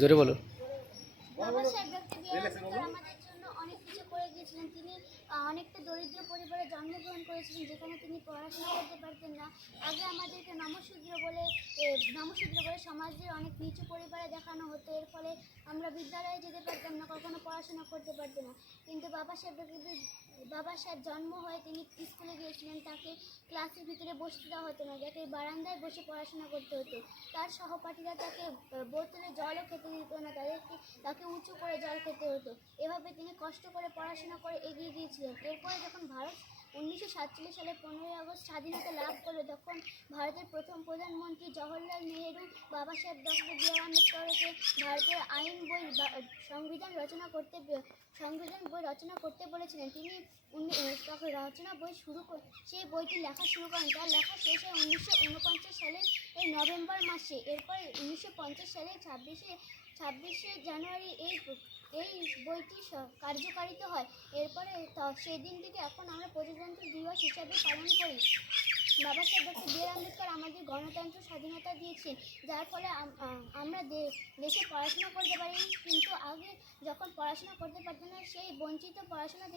জোরে বলো। বাবা সাহেব ডক্টর বি আর আম্বেদকর আমাদের জন্য অনেক কিছু করে গিয়েছিলেন। তিনি অনেকটা দরিদ্র পরিবারে জন্মগ্রহণ করেছিলেন, যেখানে তিনি পড়াশোনা করতে পারতেন না। আগে আমাদেরকে নমশূদ্র বলে সমাজের অনেক নিচু পরিবারে দেখানো হতো। এর ফলে আমরা বিদ্যালয়ে যেতে পারতাম না, কখনো পড়াশোনা করতে পারতাম না। কিন্তু বাবা সাহেব জন্ম হয়ে তিনি স্কুলে গিয়েছিলেন। তাকে ক্লাসের ভিতরে বসতে দেওয়া হতো না, যাকে বারান্দায় বসে পড়াশোনা করতে হতো। তার সহপাঠীরা তাকে বোতলে জলও খেতে দিত না, তাকে উঁচু করে জল খেতে হতো। এভাবে তিনি কষ্ট করে পড়াশোনা করে এগিয়ে গিয়েছিলেন। এরপরে যখন ভারত 1947 সালে 15ই আগস্ট স্বাধীনতা লাভ করলো, তখন ভারতের প্রথম প্রধানমন্ত্রী জওহরলাল নেহেরু বাবা সাহেব ডক্টর বি আর আম্বেদকরকে ভারতের সংবিধান বই রচনা করতে বলেছিলেন। তিনি তখন সেই বইটি লেখা শুরু করেন। তার লেখা শেষ হয় 1949 সালের এই নভেম্বর মাসে। এরপর 1950 সালের 26শে জানুয়ারি এই বইটি কার্যকারিত হয়। এরপরে সেই দিন থেকে এখন আমরা প্রজাতন্ত্র দিবস হিসাবে পালন করি। বাবা সাহেব ডক্টর বি আর আম্বেদকর আমাদের গণতন্ত্র স্বাধীনতা দিয়েছেন, যার ফলে আমরা দেশে পড়াশোনা করতে পারি। কিন্তু আগে যখন পড়াশোনা করতে পারতাম না, সেই বঞ্চিত পড়াশোনা থেকে